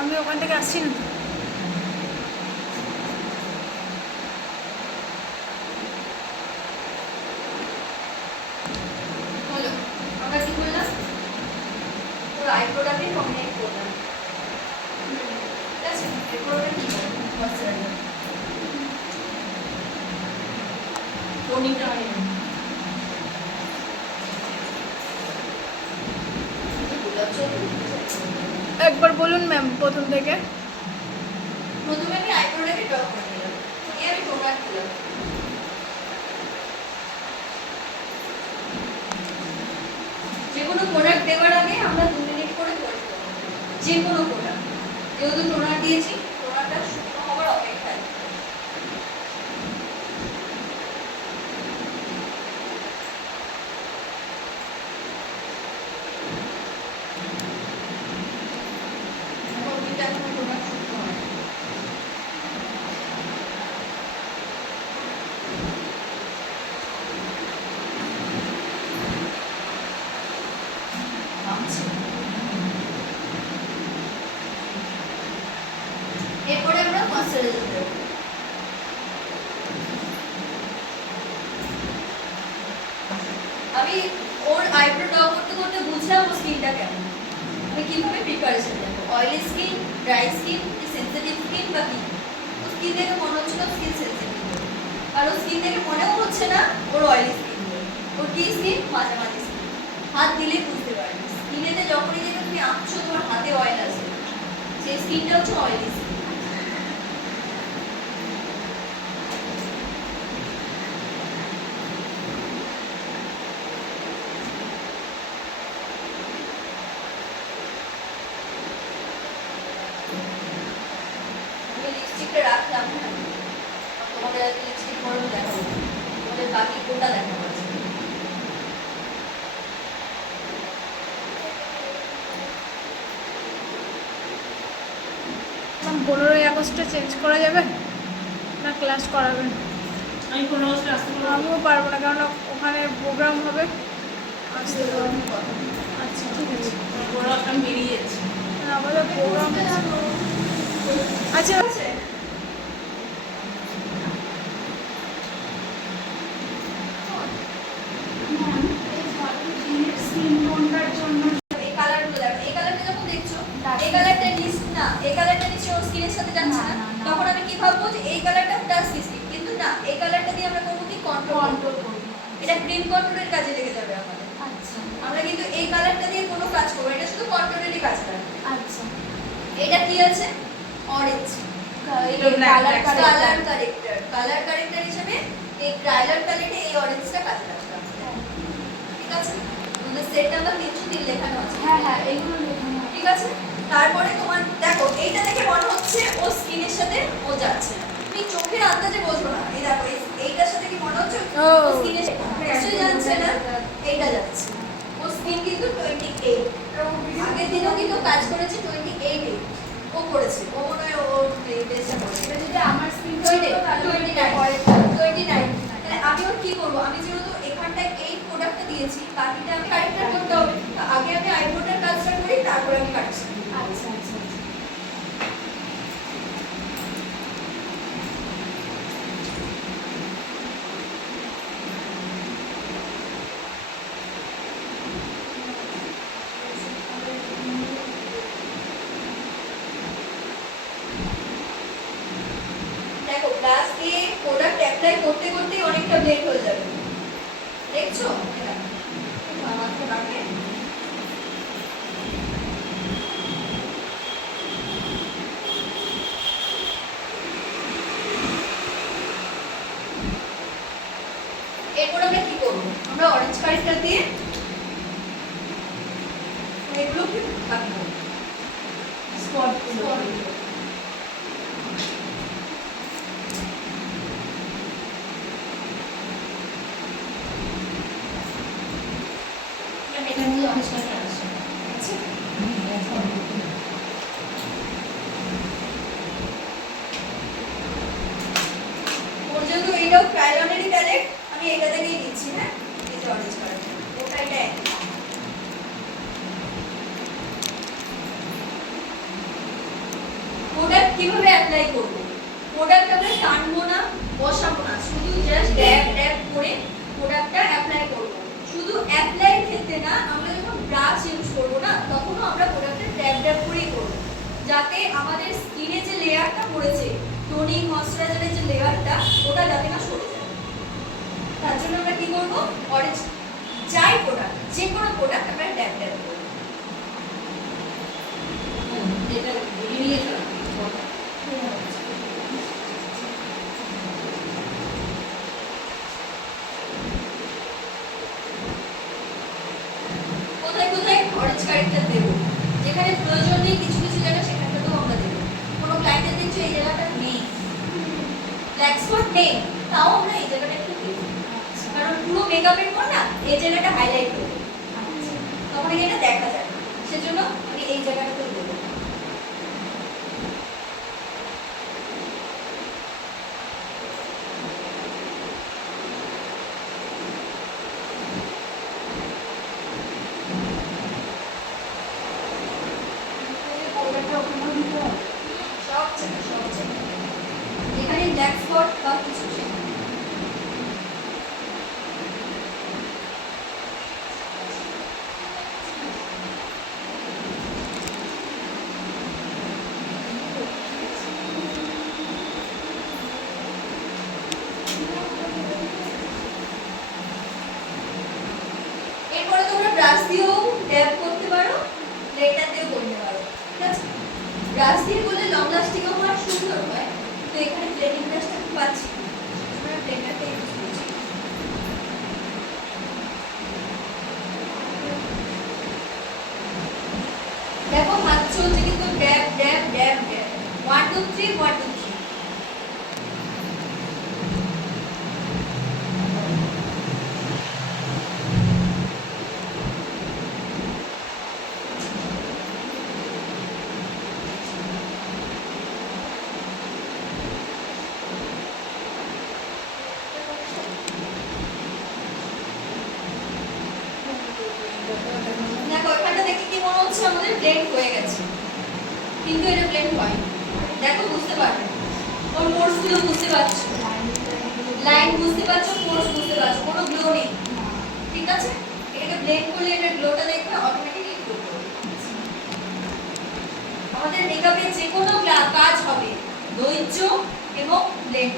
আমি ওখান থেকে আসছি না। বলো আমরা কি করলাম? পুরো আইব্রোটাকে কমপ্লিট করলাম, ঠিক আছে? এরপর ওটা কি করবো? ময়শ্চারাইজার টোনিংটা হয় না, গোলাপ জল একবার বলুন ম্যাম প্রথম থেকে। প্রথমে আমি আইব্রোটাকে ড্র করে নিলাম, নিয়ে আমি টোনার দিলাম। যে কোনো প্রোডাক্ট দেওয়ার আগে আমরা 2 মিনিট করে ওয়েট করব, যে কোনো প্রোডাক্ট। যেহেতু টোনার দিয়েছি, টোনারটা শুকনো হওয়ার অপেক্ষায়। এখন টোনার শুকনো হয়। এরপরে আমরা ময়শ্চারাইজার দেব। আমি ওর আইব্রো ড্র করতে করতে বুঝলাম ওর স্কিনটা কেমন, আমি কিভাবে প্রিপারেশন নেব। Oily skin, dry skin, sensitive skin বা কি। ও স্কিন দেখে মনে হচ্ছিল স্কিন সেনসিটিভ, আর ও স্কিন দেখে মনেও হচ্ছে না ওর অয়েলি স্কিন। ওর কি স্কিন? মাঝামাঝি স্কিন। হাত দিলে বুঝতে পারবে স্কিনেতে যখনই যেটা তুমি আঁকছো তোমার হাতে অয়েল আছে, সেই স্কিনটা হচ্ছে অয়েলি স্কিন। লিপস্টিকটা রাখলাম, হ্যাঁ তোমাদের আজকে লিপস্টিক পরেও দেখাবো, তোমাদের বাকি কোনটা দেখাবো আজকে। 15ই আগস্টে চেঞ্জ করা যাবে না ক্লাস করাবেন? আমি 15 আগস্টে আসতে পারবো? আমিও পারবো না, কারণ ওখানে প্রোগ্রাম হবে, আসতে পারবো না। আচ্ছা ঠিক আছে, 15 আগস্ট আমি বেরিয়ে যাচ্ছি। আমাদের প্রোগ্রাম আচ্ছা আছে এই কালারগুলো দেখো, এই কালারটা যখন দেখছো, এই কালারটা লিস্ট না, এই কালারটা নিশ্চয়ই ওর স্কিনের সাথে যাচ্ছে না। তখন আমি কি ভাববো যে এই কালারটা তার স্কিন, কিন্তু না, এই কালারটা দিয়ে আমরা করবো কি কন্ট্রোল করব। এটা ক্রিম কন্ট্রোলের কাজে লেগে যাবে আমাদের। আচ্ছা আমরা কিন্তু এই কালারটা দিয়ে কোনো কাজ করবো না, এটা শুধু কন্ট্রোলেরই কাজ করে। আচ্ছা এটা কি আছে? অরেঞ্জ কালার কারেক্টর হিসেবে এই কালার প্যালেটে এই অরেঞ্জটা কাজে লাগবে আমাদের। ঠিক আছে? আমাদের সেট নাম্বার 303 লেখানো আছে। হ্যাঁ হ্যাঁ এইগুলো লেখানো আছে। ঠিক আছে? তারপরে তোমার দেখো এইটা দেখে মনে হচ্ছে ও স্কিনের সাথে ও যাচ্ছে, তুমি চোখের আন্দাজে বোঝো না। এই দেখো এইটার সাথে কি মনে হচ্ছে ও স্কিনের নিশ্চয়ই যাচ্ছে না, এইটা যাচ্ছে। ও স্কিন কিন্তু 28, আগের দিনও কিন্তু কাজ করেছে 28 ও করেছে, ও মনে হয় ও বেস্টটা করেছে। এটা যদি আমার স্কিন 29 তাহলে আমি ওর কি করবো? আমি যেহেতু এখানটায় এই প্রোডাক্টটা দিয়েছি, বাকিটা আমি কারেক্টার করতে হবে। আগে আমি আইব্রোটার কাজটা করি, তারপরে আমি কাটছি। আচ্ছা আচ্ছা দেখো ব্রাশ দিয়ে প্রোডাক্ট অ্যাপ্লাই করতে করতেই অনেকটা ব্লেড হয়ে যাবে, দেখছো? এটা মাথা রাখে এরপর আমরা কি করবো? আমরা অরেঞ্জ কারেক্টার দিয়ে এগুলোকে আঁকবো স্পট এটা নিয়ে অনেক সময় আসছে। আচ্ছা ওর যেহেতু এইটাও ক্রায়লনেরই প্যালেট, আমি এটা থেকেই দিচ্ছি। হ্যাঁ এই যে অরেঞ্জ কালার ওটা এটা একই। কিভাবে অ্যাপ্লাই করব? প্রোডাক্ট আমরা টানবো না, বসাবো না, শুধু জাস্ট ড্যাব ড্যাব করে প্রোডাক্টটা অ্যাপ্লাই করব। শুধু অ্যাপ্লাইয়ের ক্ষেত্রে না, আমরা যখন ব্রাশ ইউজ করব না, তখনও আমরা প্রোডাক্টটা ড্যাব ড্যাব করেই করব, যাতে আমাদের স্কিনে যে লেয়ারটা পড়েছে, টোনিং ময়শ্চারাইজারের যে লেয়ারটা, ওটা যাতে না সরে যায়। তার জন্য আমরা কি করব? অরেঞ্জ যাই প্রোডাক্ট, যে কোনো প্রোডাক্ট আমরা ড্যাব ড্যাব করব। যেটা বুঝিয়ে নিয়েছো কোথায় কোথায় অরেঞ্জ কারেক্টার দেব, যেখানে প্রয়োজন নেই কিছু কিছু জায়গা সেখানটাতেও আমরা দেব। কোনো ক্লায়েন্টের দেখছো এই জায়গাটা নেই, ব্ল্যাক স্পট নেই, তাও আমরা এই জায়গাটা একটু দেব, কারণ পুরো মেকআপের পর না এই জায়গাটা হাইলাইট করব, তখন এটা দেখা যায়, সেজন্য আমি এই জায়গাটাতে দেব। ওটা ওখানে দিতে হবে। সব জায়গায় সব জায়গায় যেখানে ব্ল্যাক স্পট বা কিছু সেখানে। এরপরে তোমরা ব্রাশ দিয়েও ট্যাপ করতে পারো, ব্লেন্ডার দিয়েও করতে পারো, ঠিক আছে? ব্রাশ দিয়ে করলে লং লাস্টিংও হয়, সুন্দর হয়। তো এখানে ব্লেন্ডিং ব্রাশটা আমি পাচ্ছি না, আমরা ব্লেন্ডারটা ইউজ করছি। দেখো হাত চলছে কিন্তু ড্যাব ড্যাব ড্যাব ড্যাব, 1 2 3 1 2 3। দেখো এখানটা দেখে কি মনে হচ্ছে আমাদের ব্লেন্ড হয়ে গেছে, কিন্তু এটা ব্লেন্ড হয়নি। দেখো বুঝতে পারবে, ওর পোর্স গুলো বুঝতে পারছো, লাইন বুঝতে পারছো, পোর্স বুঝতে পারছো, কোনো গ্লো নেই, ঠিক আছে? এটা ব্লেন্ড করলে এটা গ্লোটা দেখবে অটোমেটিক্যালি গ্লো করবে। আমাদের মেকআপে যে কোনো কাজ হবে ধৈর্য এবং ব্লেন্ড,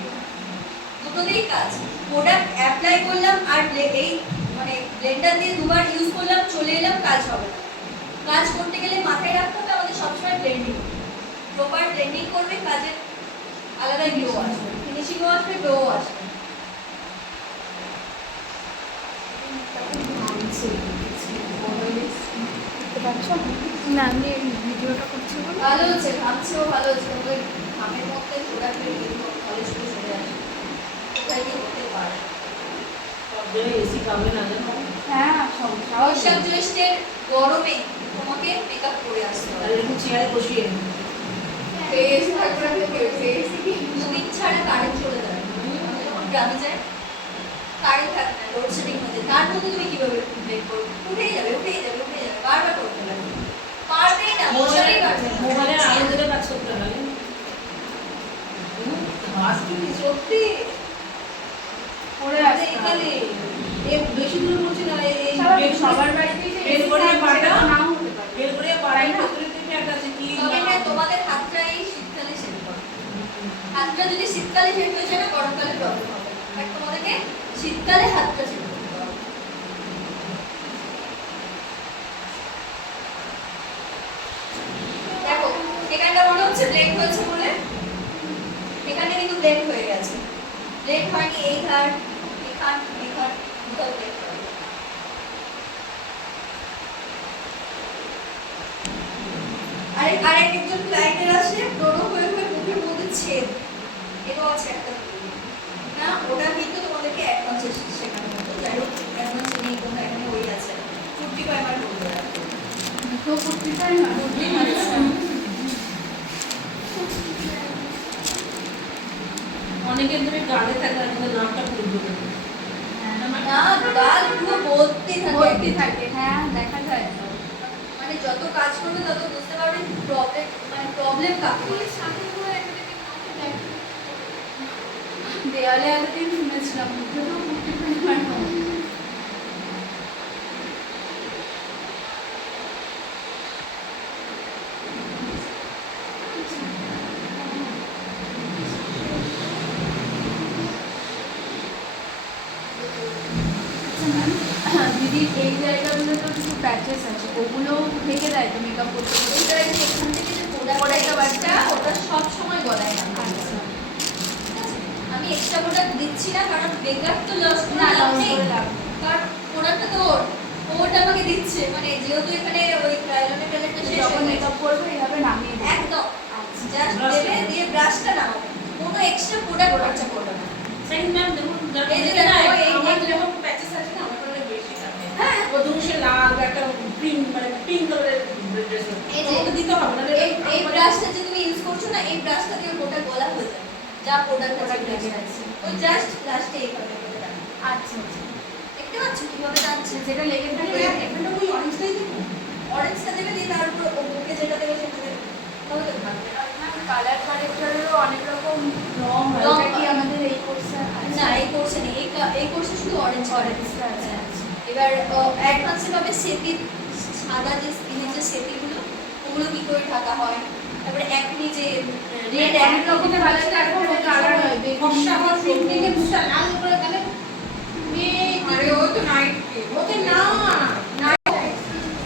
দুটোতেই কাজ। প্রোডাক্ট অ্যাপ্লাই করলাম আর এই মানে ব্লেন্ডার দিয়ে দুবার ইউজ করলাম, চলে এলাম, কাজ হবে না। কাজ করতে গেলে মাথায় রাখতে হবে আমাদের সবসময় ব্লেন্ডিং, প্রপার ব্লেন্ডিং করবে, কাজের আলাদা গ্লো আসবে, ফিনিশিংও আসবে, গ্লোও আসবে। দেখতে পাচ্ছ না, আমি এই ভিডিওটা করছি বলে। ভালো হচ্ছে, ঘামছেও ভালো হচ্ছে, ওদের ঘামের মধ্যে প্রোডাক্টের ভালো শুরু চলে আসে, কোথায় কি হতে পারে। সব জায়গায় এসি পাবে না জানো, হ্যাঁ বৈশাখ জ্যৈষ্ঠের গরমে তোমাকে মেকআপ করে আসতে আর হবে। এরকম চেয়ারে বসিয়ে ফেস থাকবে না, ফেস দুদিন ছাড়া কারেন্ট চলে যাবে। আমি যখন গ্রামে যাই কারেন্ট থাকে না, লোডশেডিং হয়ে যায়, তার মধ্যে তুমি কিভাবে বের করবে? উঠেই যাবে উঠেই যাবে উঠেই যাবে, বারবার করতে লাগবে, পারবেই না, বসাতেই পারবে না। মোবাইলের আলো ধরে কাজ করতে হবে। আজকে সত্যি পরে আমাদের এখানে এ বেশি দূর বলছি না, এই সবার বাড়িতেই যে বের করে পাটা নাও হতে পারে। বের করে পাড়াই ভেতরে তুমি একটা আছে কি তবে হ্যাঁ, তোমাদের হাতটা এই শীতকালে সেট করো। হাতটা যদি শীতকালে সেট হয়ে যায় না, গরমকালে প্রবলেম হবে। বাট তোমাদেরকে শীতকালে হাতটা সেট করতে হবে। দেখো এখানটা মনে হচ্ছে ব্লেন্ড হয়েছে বলে, এখানে কিন্তু ব্লেন্ড হয়ে গেছে। ব্লেন্ড হয়নি এই ধার, এখান এখান কোথাও ব্লেন্ড হয়নি। আরেকজন ক্লায়েন্টের আসে ব্রণ হয়ে হয়ে মুখের মধ্যে ছেদ, এটাও আছে একটা না, ওটা কিন্তু তোমাদেরকে অ্যাডভান্সে শেখানো হতো। যাই হোক অ্যাডভান্সে নেই, কোনো এখানে ওই আছে 45 বলতে রাখো। তো করতে চাই না। অনেকের তুমি গালে থাকে আর তোমার নামটা পুরো দেবে না, গাল পুরো ভর্তি ভর্তি থাকে। থাকে, হ্যাঁ দেখা যায় তো। মানে যত কাজ করবে তত বুঝতে পারবে প্রবলেম, মানে প্রবলেম কাকে বলে। সাথে করে দেওয়ালে এতদিন শুনেছিলাম, মুখে তো কুর্তি প্যান্ট বানানো। দিদি এই জায়গাগুলো তো কিছু প্যাচেস আছে, ওগুলো ঢেকে দেয় তো মেকআপ করতে করতে? ওইটা এই যে এখান থেকে যে প্রোডাক্টটা বাচ্চা ওটা সব সময় গলায় রাখা আছে। আচ্ছা, আমি এক্সট্রা প্রোডাক্ট দিচ্ছি না কারণ বেকার তো লস না না লস নেই, করে লাভ নেই। কারণ প্রোডাক্টটা তো ওটা আমাকে দিচ্ছে, মানে যেহেতু এখানে ওই ক্রায়োনের প্যালেটটা শেষ যখন হয়ে গেছে মেকআপ করবো এইভাবে নামিয়ে দেবো। একদম আচ্ছা, জাস্ট Brush দেবে করবে। দিয়ে ব্রাশটা নামাবে, কোনো এক্সট্রা প্রোডাক্ট খরচা করবে না। সেকেন্ড ম্যাম দেখুন এই যে দেখো, এই আমার যে- যেরকম প্যাচেস আছে না আমার মানে বেশি থাকে। হ্যাঁ প্রথম সে লাল একটা পিঙ্ক মানে পিঙ্ক কালারের ড্রেস এই যে- তো দিতে হবে না এই ব্রাশটা যে তুমি ইউজ করছো না, এই ব্রাশটা দিয়ে গোটা গলা হয়ে যাবে, যা প্রোডাক্ট Product আছে লেগে আছে। ওই জাস্ট লাস্টে এইভাবে করে রাখো। আচ্ছা আচ্ছা, দেখতে পাচ্ছ কিভাবে টানছে? যেটা লেগে থাকবে এখানে ওই অরেঞ্জটাই দেবো। অরেঞ্জটা দেবে দিয়ে তার উপর ও বুকে যেটা দেবে সেটা দেবে, তাহলে তো ভালো। কালার কারেক্টারেরও অনেক রকম রং হয়, রং ওটা কি হয়। আমাদের এই কোর্সে না এই কোর্সে নেই, এই কোর্সে শুধু অরেঞ্জ অরেঞ্জটা আছে। এবার অ্যাডভান্সে পাবে সেতির সাদা যে স্কিনের যে সেতিগুলো ওগুলো কি করে ঢাকা হয়, তারপরে একনি যে রেড অনেক রকমের কালার কালার হয়, ফর্সা হওয়ার পিঙ্ক থেকে দুটা লাল করে গেলে আরে ও তো নাইট ওকে না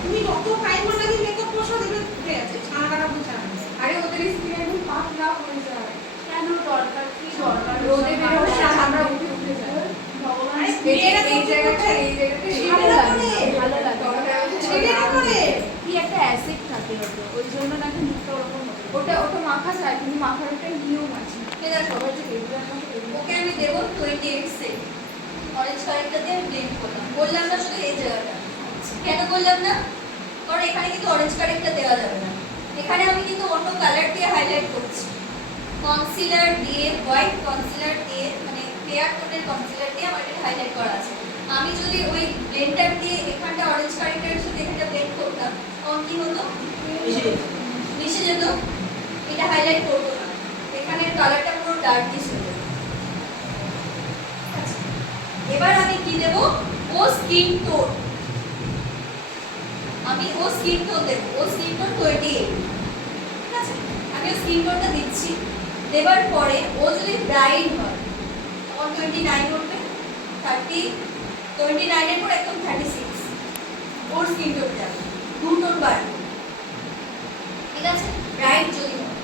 তুমি যত টাইম লাগে মেকআপ বসা দেবে উঠে আছে ছানা কাটা বুঝা আরে ওদের স্কিন একদম পাতলা হয়ে যায়। কেন দরকার, কি দরকার? রোদে বেরোলে আমরা আমরা উঠে উঠে যাই। ভগবান আরে এই এই জায়গাটা ভালো লাগে, ভালো লাগে। ছেড়ে না করে। কি একটা অ্যাসিড থাকে ওতে, ওই জন্য নাকি মুখটা ওরকম হয়ে যায়। ওটা ওটা মাখা যায়, তুমি মাখার একটা নিয়ম আছে। এটা সবাই যে রেগুলার ওকে আমি দেবো 28 সেট অরেঞ্জ কালারটা দিয়ে আমি ব্লেন্ড করলাম না শুধু এই জায়গাটা। কেন করলাম না, কারণ এখানে কিন্তু অরেঞ্জ কালারটা দেওয়া যাবে না, এখানে আমি কিন্তু অন্য কালার দিয়ে হাইলাইট করছি, কনসিলার দিয়ে, হোয়াইট কনসিলার দিয়ে, মানে ফেয়ার টোনের কনসিলার দিয়ে আমার এটা হাইলাইট করা আছে। আমি যদি ওই ব্লেন্ডার দিয়ে এখানটা অরেঞ্জ কালারের সাথে এখানটা ব্লেন্ড করতাম তখন কি হতো, মিশে যেত, এটা হাইলাইট করতো না, এখানের কালারটা পুরো ডার্কিশ হয়ে যেত। আচ্ছা, এবার আমি কি দেব, ও স্কিন টোন, আমি ও স্কিন টোন দেব, ও স্কিন টোন 28, ঠিক আছে, আমি ও স্কিন টোনটা দিচ্ছি। দেবার পরে ও যদি ব্রাইট হয় তখন 29 উঠবে, 29 এর পর একদম 36 ওর স্কিন টোন যাবে, 2 টোন বাড়বে, ঠিক আছে। ব্রাইট যদি হয়,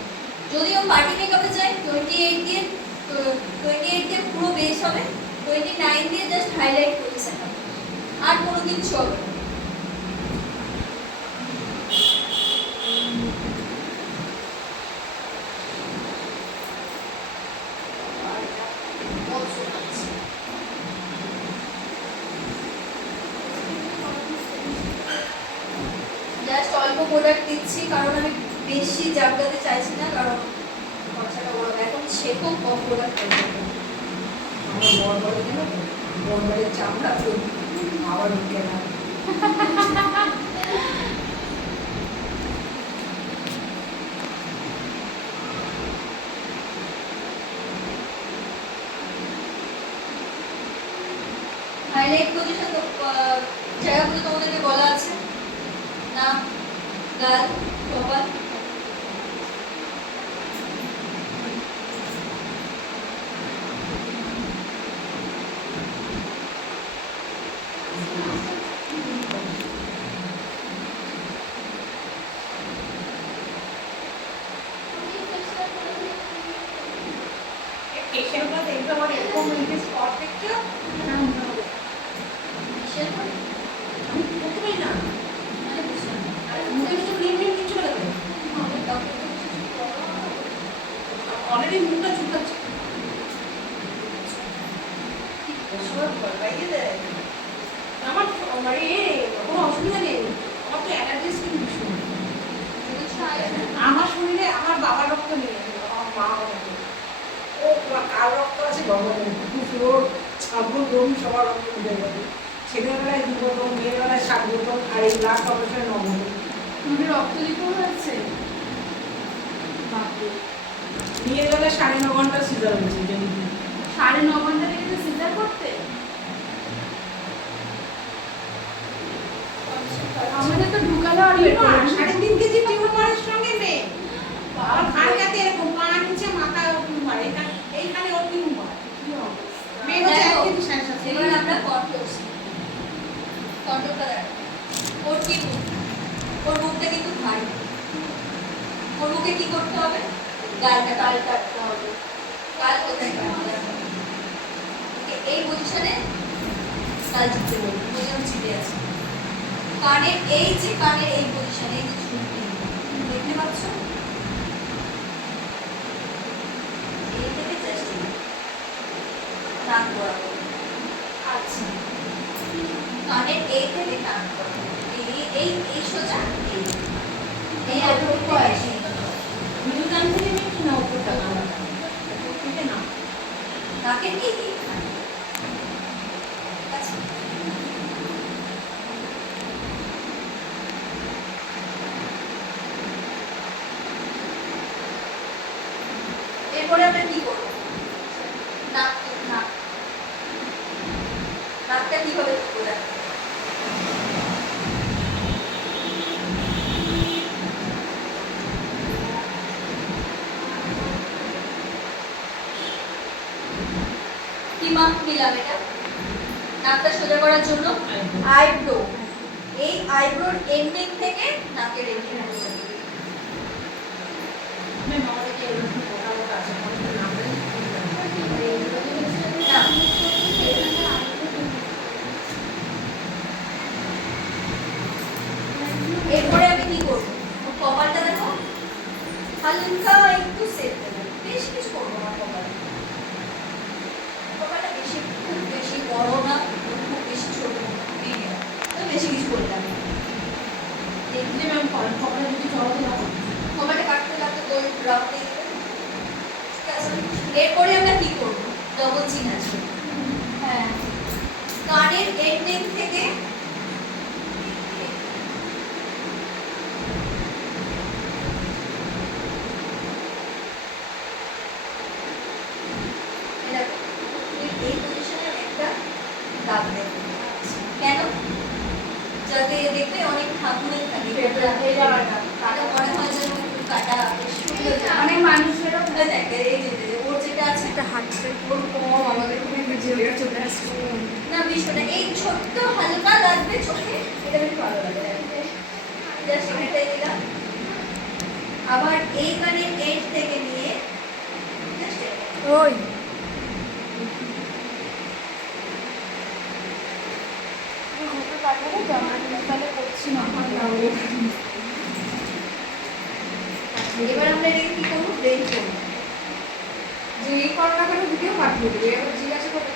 যদি ও পার্টি মেকআপে যায় 28 দিয়ে, 28 দিয়ে পুরো বেস হবে, 29 দিয়ে জাস্ট হাইলাইট করছে আর কোনো কিছু হবে না। জাস্ট অল্প প্রোডাক্ট দিচ্ছি কারণ আমি বেশি জায়গাতে চাইছি না, কারণ খরচাটা বড়, এখন সে খুব কম প্রোডাক্ট করবে। আমার বড় বড় কেন বড় চামড়া তো আবার উঠে না হাইলাইট পজিশন জায়গাগুলো তোমাদেরকে বলা আছে না, গাল, কপাল, এসের পর দেখবে আমার এরকম হয়েছে স্পট দেখছো কিসের পরে? আমি প্রথমেই না মানে বুঝলাম না। আরে মুখে কিছু ক্রিম ক্রিম কিছু লাগে আমাদের কাউকে তো কিছু বলা হবে না। অলরেডি মুখটা চুকাচ্ছে আমার মানে কোনো অসুবিধা নেই, আমার তো অ্যালার্জি স্কিন ভীষণ। যদি চাই আমার শরীরে আমার বাবার রক্ত নেই, আমার মা ও কার রক্ত আছে ভগবানের, পুরো ছাগল গরু সবার রক্ত উঠে যাবে। ছেলেবেলায় 2 বোতল, মেয়েবেলায় 7 বোতল, আর এই লাস্ট অপারেশনে 9 বোতল। তুমি রক্ত দিতে হয়েছে? বাপরে, মেয়েবেলায় 9.5 ঘন্টা সিজার হয়েছে, জানি না। 9:30 লেগেছে সিজার করতে। আমাদের তো ঢুকালো আর বের করে দিল। 3.5 কেজি টিউমারের সঙ্গে মেয়ে আর ভারকাতে এরকম পা নিচে মাথা টিউমার এইখানে ওর টিউমার মেয়ে হচ্ছে 1 কেজি 7.5। এবার আমরা কন্ট্রোলটা ওর কি মুখ, ওর মুখটা কিন্তু ভারী, ওর মুখে কি করতে হবে, গালটা কাটতে হবে। গাল কোথায় কাটতে হবে? এই পজিশনে গাল চিপতে বলবো, যেমন চিপে আছে। কানের এই যে কানের এই পজিশনে এই যে ঝুঁকি দেখতে পাচ্ছ, এই থেকে জাস্ট নাক বরাবর। আচ্ছা, কানের এই থেকে নাক বরাবর, এই সোজা এই এতটুকু আছে। মিলুকান থেকে নিচ্ছি না উপরটা কানা। থেকে না নাকের এই এইখানে। আচ্ছা, এরপরে আমরা কি করবো? নাকটা কিভাবে করবো দেখো। কি মাপ নিলাম এটা নাকটা সোজা করার জন্য? আইব্রো। এই আইব্রোর এন্ডিং থেকে নাকের এন্ডিং পর্যন্ত। ম্যাম আমাদের কি এরকম কথা বলা আছে আমাদের নামে না, এরপরে আমি কি করবো? কপালটা দেখো হালকা একটু সেট দেবো, বেশি কিছু করবো না। কপালটা বেশি, খুব বেশি বড় না, খুব বেশি ছোট, মিডিয়াম, বেশি কিছু করলাম না। দেখলে ম্যাম কপালে যদি চড়াতে না কপালটা কাটতে কাটতে গোল রাউন্ড দিয়ে দেবে। ঠিক আছে, এরপরে আমরা কি করবো? ডবল চিন আছে, হ্যাঁ, কানের এন্ডিং থেকে এই পজিশনে একটা দাগ দেবে। কেন? যাতে দেখবে অনেক ঠাকুরের থাকে এই জায়গাটা কাটা মনে হয় যেন একটু কাটা বেশ সুন্দর লাগে। অনেক মানুষেরও দেখ এই যে ওর যেটা আছে একটা হাঁটছে ওর কম আমাদের এখানে ভিডিওটা চলে আসছে। না বিষয়টা এই ছোট্ট হালকা লাগবে চোখে, এটা বেশ ভালো লাগে। জাস্ট এটাই দিলাম। আবার এই কানের এন্ড থেকে নিয়ে জাস্ট ওই গ্রুপে পাঠাবো তো আমরা তাহলে করছি না। এবার আমরা এটাকে কি করবো? ব্লেন্ড করবো। যে এই করোনা করে ভিডিও পাঠিয়ে দেবে এবার জিজ্ঞাসা করে